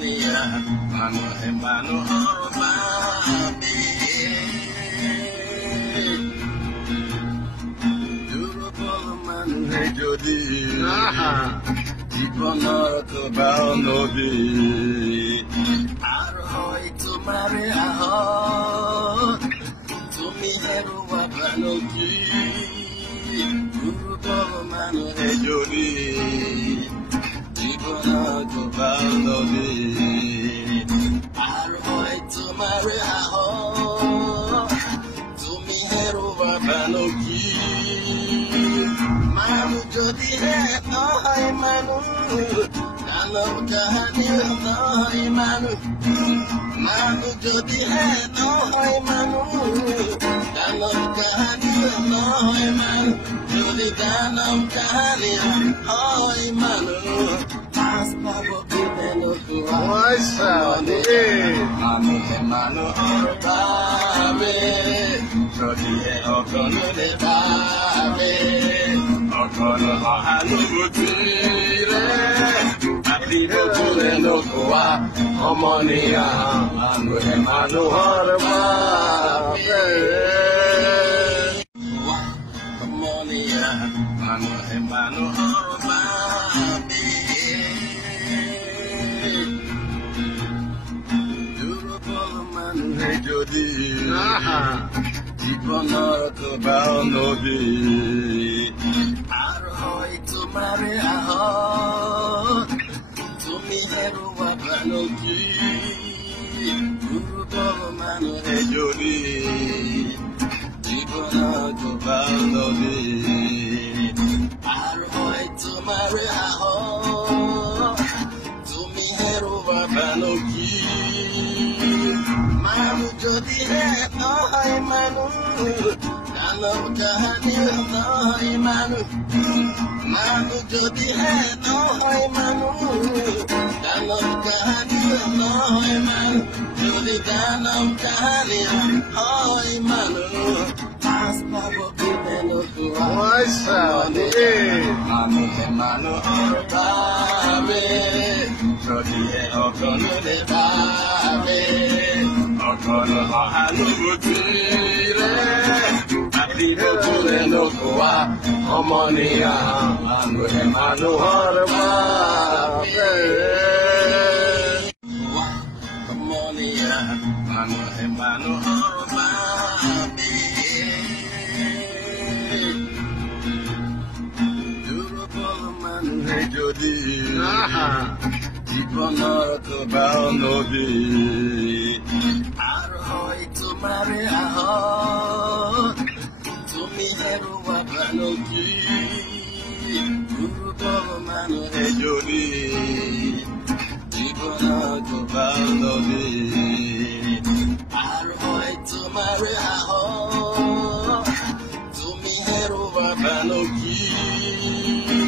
Monia, Manu Emanu Orbabi. Durable Manu Jodi, Iponor to Balnobi, Arhoi to marry Aho, to me Heru Wabanoki, Durable Manu Jodi. To Balnobi, Arhoi to marry Aho, to me Heru Wabanoki, Manu Jodi no hai Manu, Nano Kahani no hai Manu, Manu Jodi no hai Manu, Nano Kahani no hai Manu, Jodi Nano Kahani hai Manu. Nossa, Manu Emanu Orbabi, Jodi Okono de Babi, Okono Ohanu Butire, Atido Tule Nokoa, Omonia, Manu Emanu Orbabi. Omonia, Manu Emanu Orbabi. Jodi, Iponor to Balnobi, Arhoi to marry Aho, to me Heru Wabanoki, Durable Manu Jodi, Iponor to Balnobi, Arhoi to marry Aho, to me Heru Wabanoki. Manu Jodi no hai Manu, Nano Kahani no hai Manu, Manu Jodi no hai Manu, Nano Kahani no hai Manu, Jodi Nano Kahani hai Manu. nossa, Manu Emanu Orbabi, Jodi Okono de Babi. Okono Ohanu Butire, Atido Tule Nokoa, Omonia, Manu Emanu Orbabi. Omonia, Manu Emanu Orbabi. Durable Manu Jodi, Iponor to Balnobi, Arhoi to marry Aho, to me Heru Wabanoki, Durable Manu Jodi,